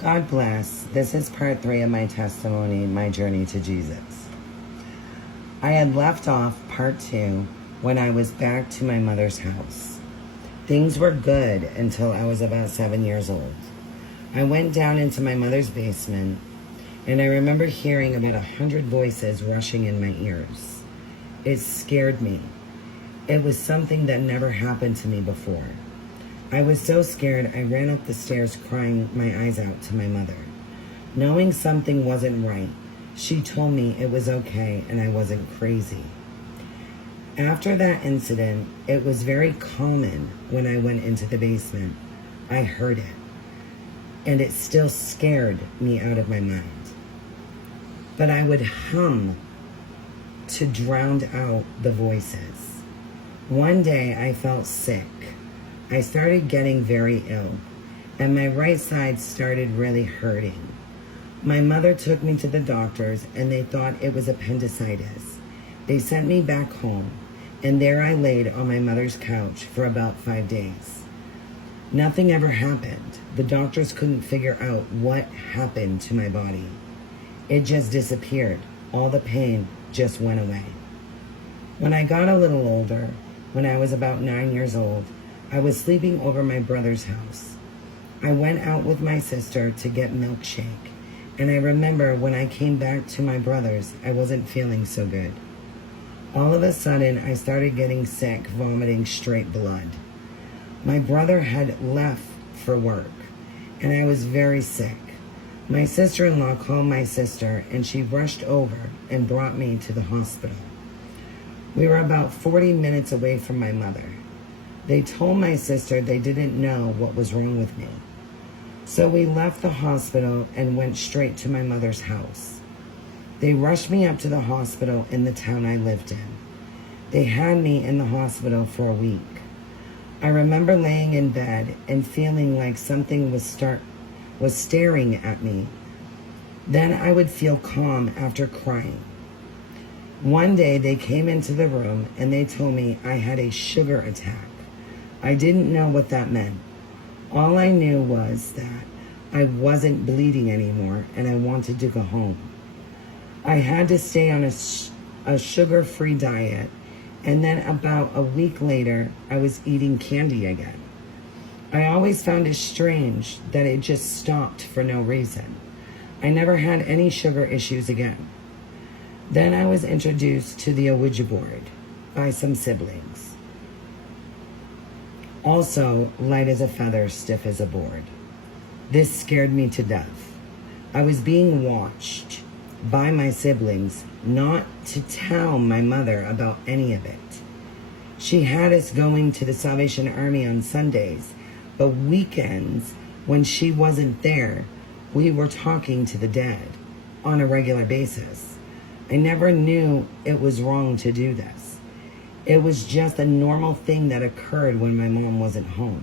God bless. This is part 3 of my testimony, my journey to Jesus. I had left off part 2 when I was back to my mother's house. Things were good until I was about 7 years old. I went down into my mother's basement, and I remember hearing about 100 voices rushing in my ears. It scared me. It was something that never happened to me before. I was so scared I ran up the stairs crying my eyes out to my mother. Knowing something wasn't right, she told me it was okay and I wasn't crazy. After that incident, it was very common when I went into the basement. I heard it, and it still scared me out of my mind. But I would hum to drown out the voices. One day I felt sick. I started getting very ill, and my right side started really hurting. My mother took me to the doctors, and they thought it was appendicitis. They sent me back home, and there I laid on my mother's couch for about 5 days. Nothing ever happened. The doctors couldn't figure out what happened to my body. It just disappeared. All the pain just went away. When I got a little older, when I was about 9 years old, I was sleeping over my brother's house. I went out with my sister to get milkshake, and I remember when I came back to my brother's, I wasn't feeling so good. All of a sudden, I started getting sick, vomiting straight blood. My brother had left for work, and I was very sick. My sister-in-law called my sister, and she rushed over and brought me to the hospital. We were about 40 minutes away from my mother. They told my sister they didn't know what was wrong with me. So we left the hospital and went straight to my mother's house. They rushed me up to the hospital in the town I lived in. They had me in the hospital for a week. I remember laying in bed and feeling like something was staring at me. Then I would feel calm after crying. One day they came into the room and they told me I had a sugar attack. I didn't know what that meant. All I knew was that I wasn't bleeding anymore and I wanted to go home. I had to stay on a sugar-free diet, and then about a week later, I was eating candy again. I always found it strange that it just stopped for no reason. I never had any sugar issues again. Then I was introduced to the Ouija board by some siblings. Also, light as a feather, stiff as a board. This scared me to death. I was being watched by my siblings not to tell my mother about any of it. She had us going to the Salvation Army on Sundays, but weekends, when she wasn't there, we were talking to the dead on a regular basis. I never knew it was wrong to do this. It was just a normal thing that occurred when my mom wasn't home.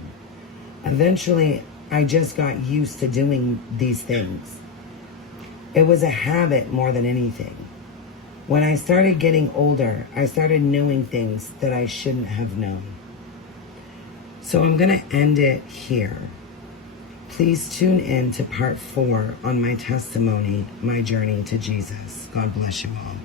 Eventually, I just got used to doing these things. It was a habit more than anything. When I started getting older, I started knowing things that I shouldn't have known. So I'm going to end it here. Please tune in to part 4 on my testimony, my journey to Jesus. God bless you all.